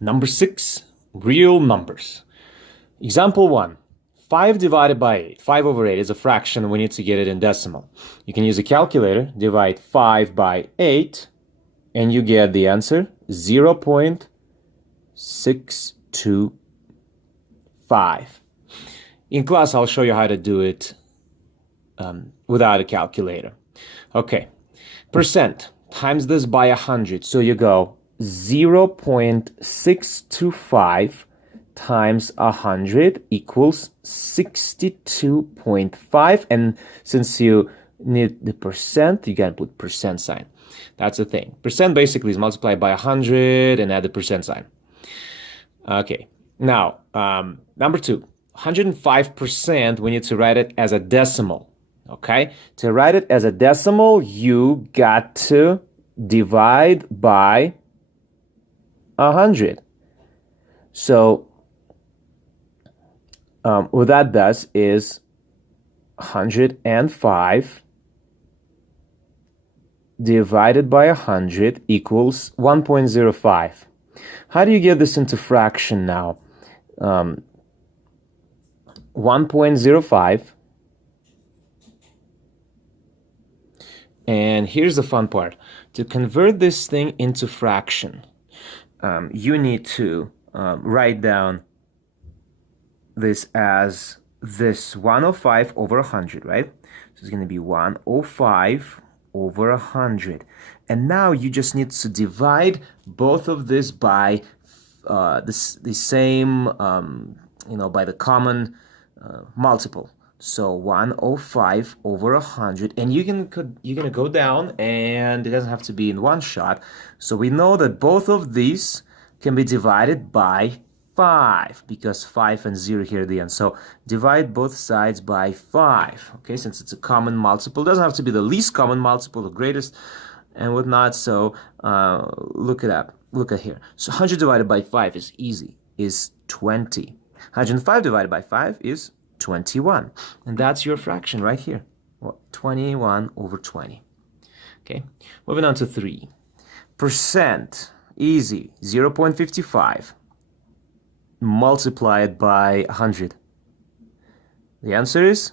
Number 6, real numbers. Example 1, 5 divided by 8. 5 over 8 is a fraction. We need to get it in decimal. You can use a calculator, divide 5 by 8, and you get the answer 0.625. In class, I'll show you how to do it without a calculator. Okay, percent times this by 100. So you go 0.625 times 100 equals 62.5. And since you need the percent, you gotta put percent sign. That's the thing. Percent basically is multiplied by 100 and add the percent sign. Okay, now number 2, 105%, we need to write it as a decimal. Okay, to write it as a decimal, you got to divide by 100. So what that does is 105 divided by 100 equals 1.05. How do you get this into fraction now? 1.05. And here's the fun part. To convert this thing into fraction, you need to write down this as this 105 over 100, right? So it's going to be 105 over 100. And now you just need to divide both of this by the same, by the common multiple. So 105 over 100, and you're gonna go down, and it doesn't have to be in one shot. So we know that both of these can be divided by 5, because 5 and 0 here at the end. So divide both sides by 5. Okay, since it's a common multiple, it doesn't have to be the least common multiple, the greatest, and whatnot. So look it up. Look at here. So 100 divided by 5 is easy, is 20. 105 divided by 5 is 21. And that's your fraction right here. 21 over 20. Okay, moving on to 3. Percent, easy, 0.55 multiplied by 100. The answer is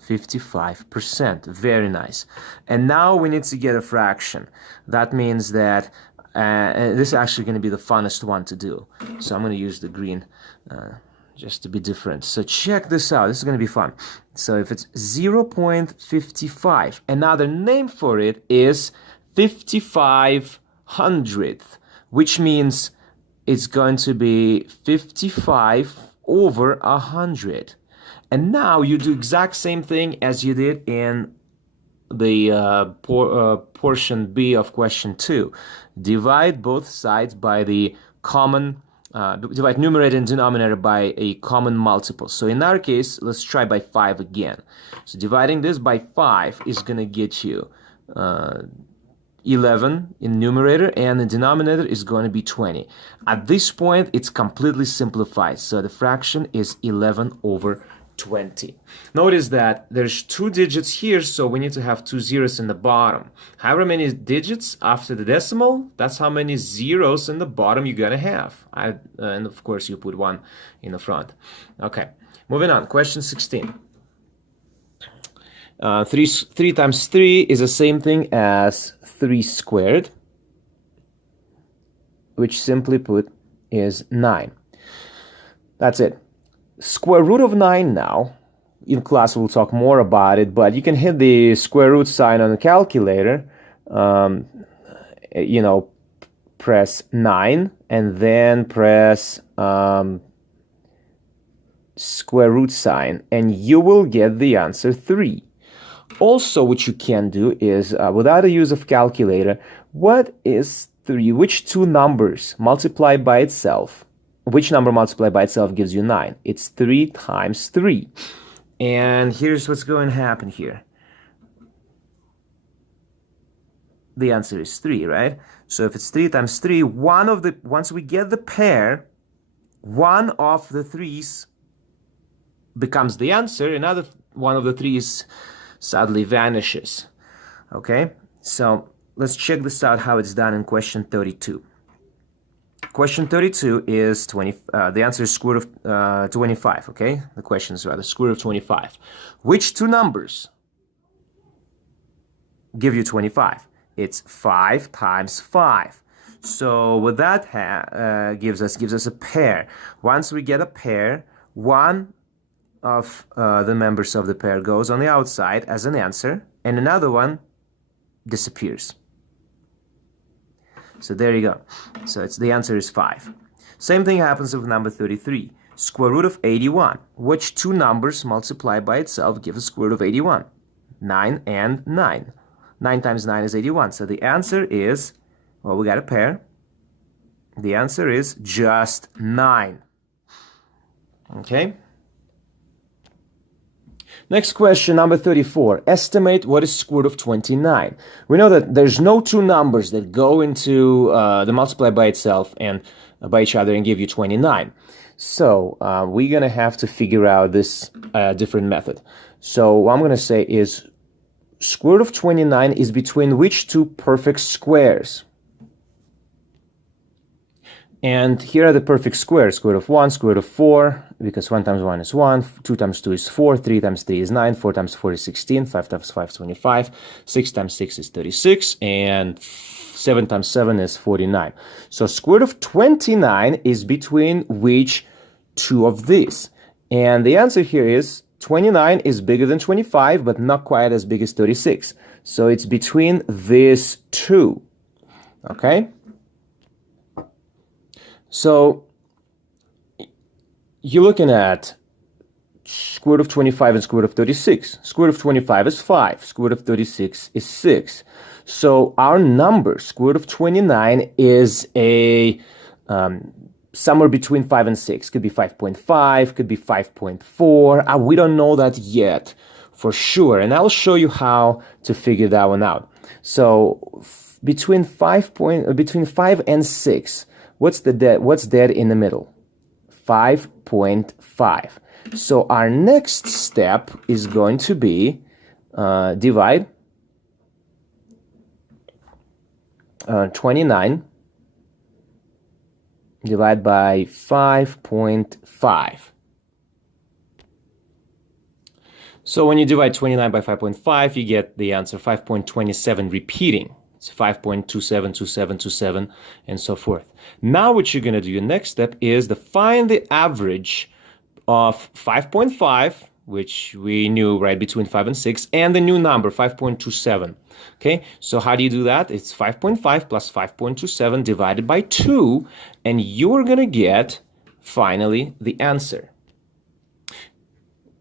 55%. Very nice. And now we need to get a fraction. That means that this is actually going to be the funnest one to do. So I'm going to use the green just to be different. So check this out. This is going to be fun. So if it's 0.55, another name for it is 55/100th, which means it's going to be 55 over 100. And now you do exact same thing as you did in the portion B of question 2. Divide both sides by the common divide numerator and denominator by a common multiple. So in our case, let's try by 5 again. So dividing this by 5 is going to get you 11 in numerator, and the denominator is going to be 20. At this point, it's completely simplified. So the fraction is 11 over 20. Notice that there's 2 digits here, so we need to have 2 zeros in the bottom. However many digits after the decimal, that's how many zeros in the bottom you're gonna have. And of course you put 1 in the front. Okay, moving on, question 16. 3 times 3 is the same thing as 3 squared, which simply put is 9. That's it. Square root of 9 now. In class we'll talk more about it, but you can hit the square root sign on the calculator. Press 9 and then press square root sign, and you will get the answer 3. Also, what you can do is, without the use of calculator, what is 3? Which 2 numbers multiplied by itself? Which number multiplied by itself gives you 9? It's 3 times 3. And here's what's going to happen here. The answer is 3, right? So if it's 3 times 3, once we get the pair, one of the 3's becomes the answer, another one of the 3's sadly vanishes. Okay, so let's check this out how it's done in question 32. Question 32 is 20. The answer is square root of 25. Okay, the question is rather square root of 25. Which two numbers give you 25? It's 5 times 5. So what that gives us a pair. Once we get a pair, one of the members of the pair goes on the outside as an answer, and another one disappears. So there you go. So the answer is 5. Same thing happens with number 33. Square root of 81. Which two numbers multiplied by itself give a square root of 81? 9 and 9. 9 times 9 is 81. So the answer is, well, we got a pair. The answer is just 9. Okay? Next question, number 34. Estimate what is square root of 29. We know that there's no two numbers that go into the multiply by itself and by each other and give you 29. So we're going to have to figure out this different method. So what I'm going to say is square root of 29 is between which two perfect squares? And here are the perfect squares. Square root of 1, square root of 4, because 1 times 1 is 1, 2 times 2 is 4, 3 times 3 is 9, 4 times 4 is 16, 5 times 5 is 25, 6 times 6 is 36, and 7 times 7 is 49. So square root of 29 is between which two of these? And the answer here is 29 is bigger than 25, but not quite as big as 36. So it's between these two. Okay? So you're looking at square root of 25 and square root of 36. Square root of 25 is 5. Square root of 36 is 6. So our number, square root of 29, is a somewhere between 5 and 6. Could be 5.5, could be 5.4. We don't know that yet for sure. And I'll show you how to figure that one out. So between 5 and 6, what's dead in the middle? 5.5. So our next step is going to be divide 29 divide by 5.5. So when you divide 29 by 5.5, you get the answer 5.27 repeating. It's 5.272727 and so forth. Now what you're going to do, your next step is to find the average of 5.5, which we knew right between 5 and 6, and the new number 5.27. Okay, so how do you do that? It's 5.5 plus 5.27 divided by 2, and you're going to get finally the answer.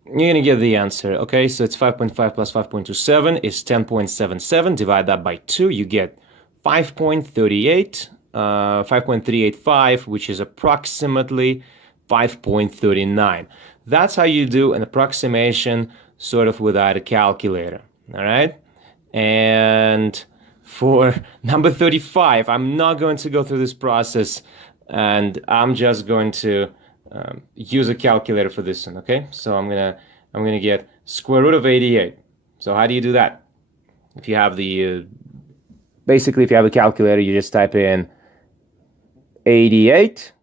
You're going to get the answer. Okay, so it's 5.5 plus 5.27 is 10.77. Divide that by 2, you get 5.38, 5.385, which is approximately 5.39. That's how you do an approximation sort of without a calculator. All right? And for number 35, I'm not going to go through this process, and I'm just going to use a calculator for this one, okay? So I'm gonna get square root of 88. So how do you do that? If you have the basically, if you have a calculator, you just type in 88,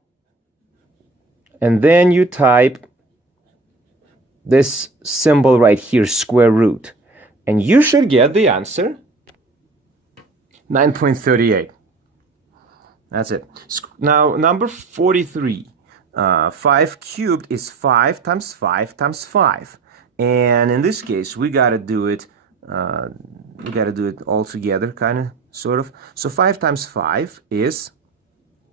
and then you type this symbol right here, square root, and you should get the answer 9.38. That's it. Now number 43. 5 cubed is 5 times 5 times 5, and in this case we gotta do it all together, kind of, sort of. So 5 times 5 is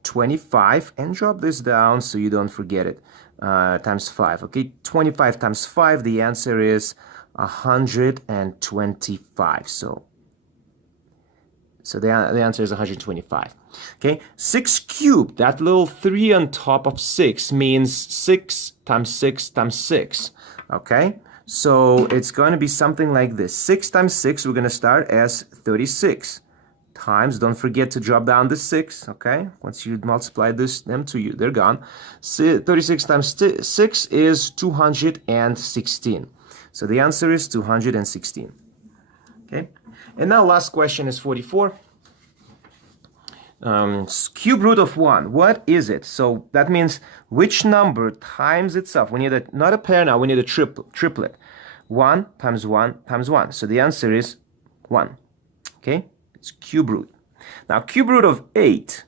25, and drop this down so you don't forget it, times 5. Okay, 25 times 5, the answer is 125. So the answer is 125. Okay, 6 cubed, that little 3 on top of 6 means 6 times 6 times 6. Okay, so it's going to be something like this. 6 times 6, we're going to start as 36. Times, don't forget to drop down the 6, okay? Once you multiply them to they're gone. 36 times 6 is 216. So the answer is 216. Okay, and now last question is 44. Cube root of 1, what is it? So that means which number times itself? We need not a pair now, we need a triplet. 1 times 1 times 1. So the answer is 1. Okay? It's cube root. Now, cube root of 8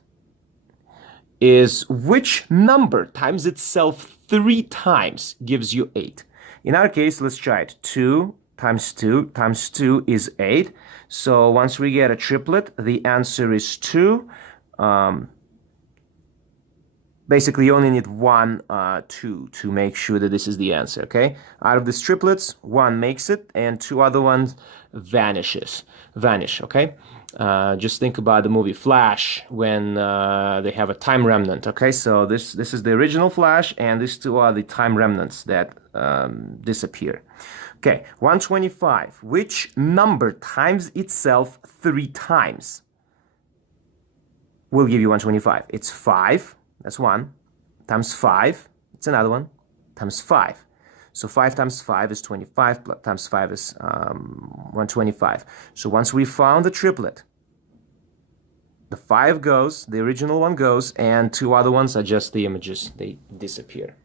is which number times itself 3 times gives you 8. In our case, let's try it. 2 times 2 times 2 is 8. So once we get a triplet, the answer is 2. Basically, you only need 1, 2 to make sure that this is the answer, okay? Out of these triplets, 1 makes it, and 2 other ones vanish, okay? Just think about the movie Flash when they have a time remnant, okay? So this is the original Flash, and these 2 are the time remnants that disappear. Okay, 125. Which number times itself 3 times will give you 125? It's 5. That's 1. Times 5. It's another one. Times 5. So 5 times 5 is 25. Times 5 is 125. So once we found the triplet, the 5 goes, the original one goes, and 2 other ones are just the images. They disappear.